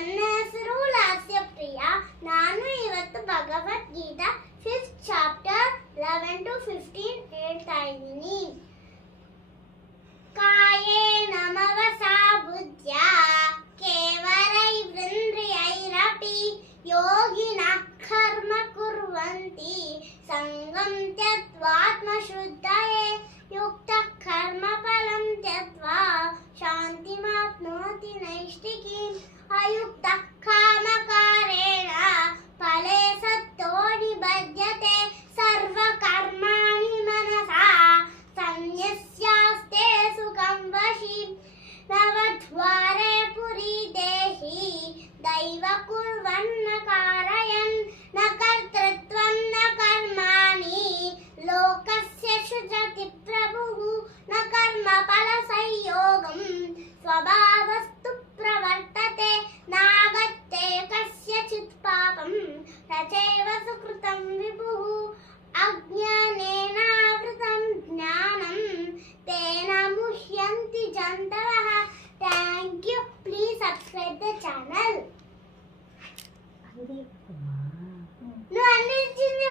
ನನ್ನ ಹೆಸರು ಲಾಸ್ಯಪ್ರಿಯ. ನಾನು ಇವತ್ತು ಭಗವದ್ಗೀತಾ 5th ಚಾಪ್ಟರ್ 11 to 15 ಹೇಳ್ತಾ ಇದ್ದೀನಿ. ಕಾಯೇನ ಮನಸಾ ಬುದ್ಧ್ಯಾ ಕೇವಲೈವೇಂದ್ರಿಯೈರಪಿ ಯೋಗಿನಃ ಕರ್ಮ ಕುರ್ವಂತಿ ಸಂಗಂ ತ್ಯಕ್ತ್ವಾತ್ಮಶುದ್ಧಯೇ ಯುಕ್ತಃ ಕರ್ಮಫಲಂ ತ್ಯಕ್ತ್ವಾ ಶಾಂತಿಮಾಪ್ನೋತಿ ನೈಷ್ಠಿಕೀಂ ಅಯುಕ್ತಃ ಕಾಮಕಾರೇಣ ಫಲೇ ಸತ್ತೋ ನಿಬಧ್ಯತೆ ಸರ್ವಕರ್ಮಾಣಿ ಮನಸಾ ಸನ್ಯಸ್ಯಾಸ್ತೆ ಸುಖಂ ವಶಿ ನವದ್ವಾರೆ ಪುರಿ ದೇಹಿ ದೈವ ಕುರ್ವನ್ನ ಕಾರಯನ್ ನ ಕರ್ತೃತ್ವಂ ನ ಕರ್ಮಾಣಿ ಲೋಕಸ್ಯ ಸೃಜತಿ ಪ್ರಭುಃ ನ ಕರ್ಮ ಫಲ ಸಂಯೋಗಂ ಸ್ವಭಾವಸ್ತು ಪ್ರವರ್ತತೆ ನಾಗತ್ತೆ ಕಸ್ಯಚಿತ್ ಪಾಪಂ ನ ಚೈವ ಸುಕೃತಂ ವಿಭುಃ ಅಜ್ಞಾನೇನಾವೃತಂ ಜ್ಞಾನಂ ತೇನ ಮುಹ್ಯಂತಿ ಜಂತವಃ. Thank you. Please subscribe the channel.